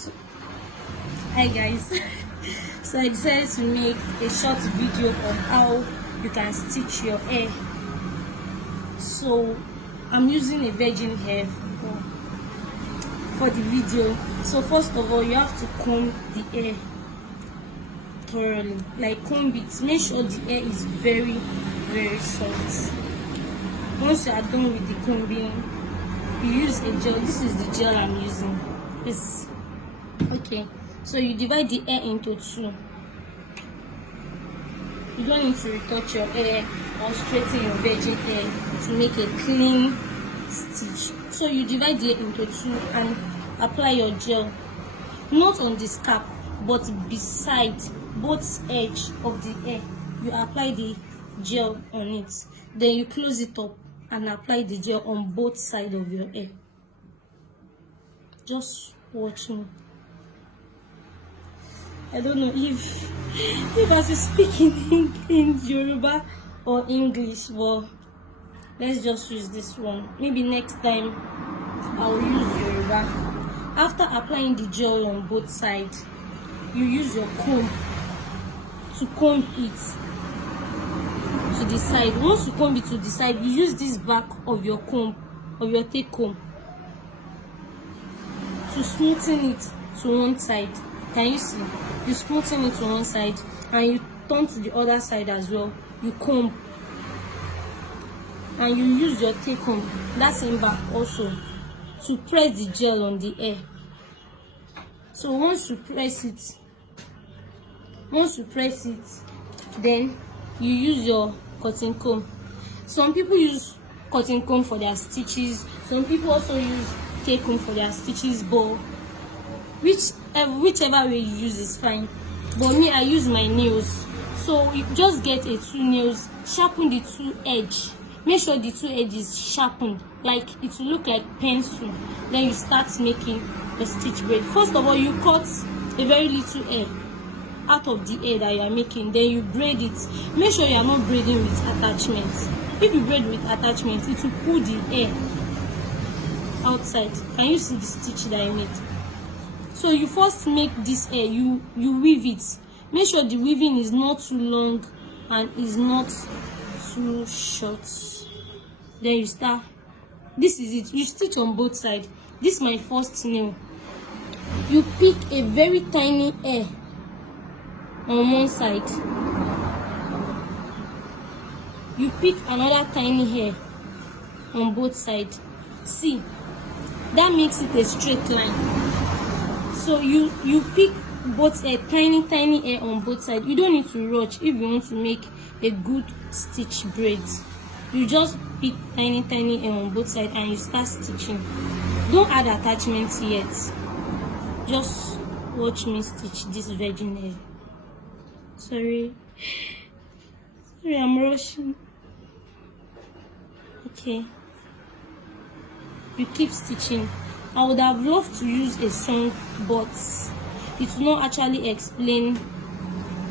So, hi guys. So I decided to make a short video on how you can stitch your hair. So I'm using a virgin hair for the video. So first of all, you have to comb the hair thoroughly, like comb it. Make sure the hair is very soft. Once you are done with the combing, you use a gel. This is the gel I'm using. It's okay. So you divide the hair into two. You don't need to retouch your hair or straighten your virgin hair to make a clean stitch. So you divide the hair into two and apply your gel, not on the scalp but beside both edge of the hair. You apply the gel on it, then you close it up and apply the gel on both sides of your hair. Just watch me. I don't know if I should speak in Yoruba or English, but let's just use this one. Maybe next time I'll use Yoruba. After applying the gel on both sides, you use your comb to comb it to the side. Once you comb it to the side, you use this back of your comb, of your take comb, to smoothen it to one side. Can you see? You smoothen it to one side and you turn to the other side as well. You comb and you use your take comb, that same back also, to press the gel on the hair. So once you press it, then you use your cotton comb. Some people use cotton comb for their stitches. Some people also use take comb for their stitches, but whichever way you use is fine. But me, I use my nails. So you just get a two nails, sharpen the two edge. Make sure the two edges sharpened, like it will look like pencil. Then you start making a stitch braid. First of all, you cut a very little hair out of the hair that you are making, then you braid it. Make sure you are not braiding with attachments. If you braid with attachments, it will pull the hair outside. Can you see the stitch that I made? So you first make this hair, you weave it. Make sure the weaving is not too long and is not too short. Then you start. This is it. You stitch on both sides. This is my first nail. You pick a very tiny hair on one side. You pick another tiny hair on both sides. See, that makes it a straight line. So you pick both a tiny hair on both sides. You don't need to rush if you want to make a good stitch braid. You just pick tiny hair on both sides and you start stitching. Don't add attachments yet. Just watch me stitch this virgin hair. Sorry, I'm rushing. Okay, you keep stitching. I would have loved to use a song, but it will not actually explain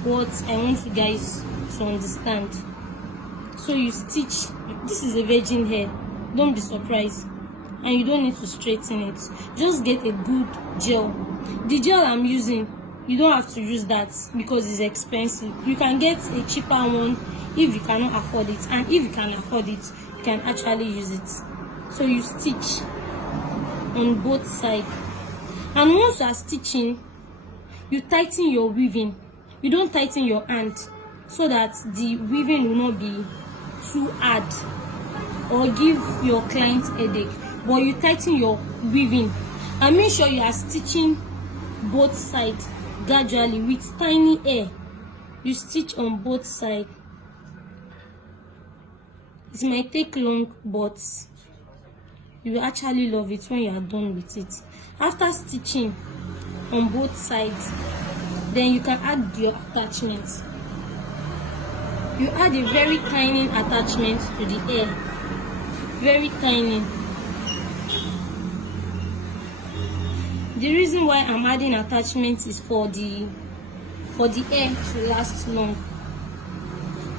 what I want you guys to understand. So you stitch. This is a virgin hair. Don't be surprised. And you don't need to straighten it. Just get a good gel. The gel I'm using, you don't have to use that because it's expensive. You can get a cheaper one if you cannot afford it. And if you can afford it, you can actually use it. So you stitch on both sides. And once you are stitching, you tighten your weaving. You don't tighten your hand so that the weaving will not be too hard or give your client headache. But you tighten your weaving and make sure you are stitching both sides gradually with tiny hair. You stitch on both sides. It might take long, but you will actually love it when you are done with it. After stitching on both sides, then you can add your attachments. You add a very tiny attachment to the hair. Very tiny. The reason why I'm adding attachments is for the hair to last long.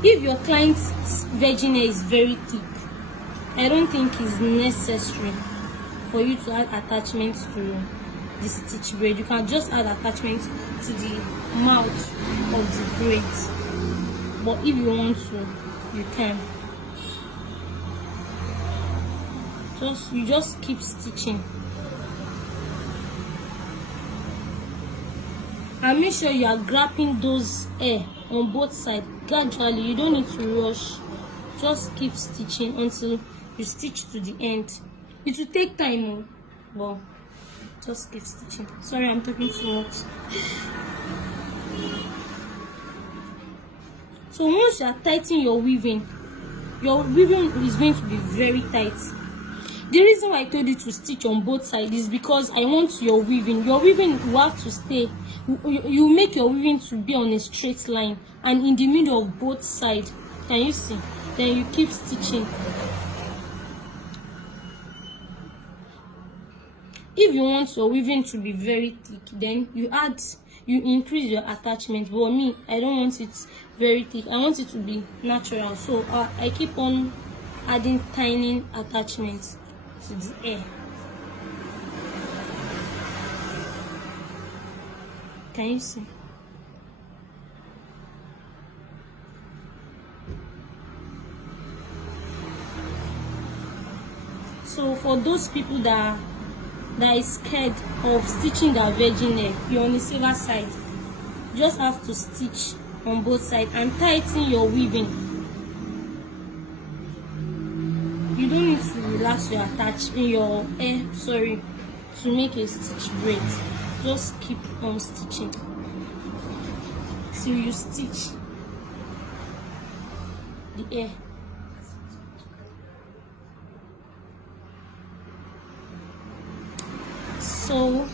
If your client's virgin hair is very thick, I don't think it's necessary for you to add attachments to the stitch braid. You can just add attachment to the mouth of the braids, but if you want to, you can. You just keep stitching, and make sure you are grabbing those hair on both sides gradually. You don't need to rush. Just keep stitching until you stitch to the end. It will take time, but just keep stitching. Sorry, I'm talking too much. So once you are tightening your weaving is going to be very tight. The reason why I told you to stitch on both sides is because I want your weaving will have to stay. You make your weaving to be on a straight line and in the middle of both sides. Can you see? Then you keep stitching. If you want your weaving to be very thick, then you increase your attachment. But me, I don't want it very thick. I want it to be natural. So I keep on adding tiny attachments to the hair. Can you see? So for those people that is scared of stitching their virgin hair, you're on the safer side. You just have to stitch on both sides and tighten your weaving. You don't need to relax your hair, to make a stitch braid. Just keep on stitching till you stitch the hair. So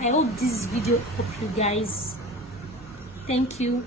I hope this video helped you guys. Thank you.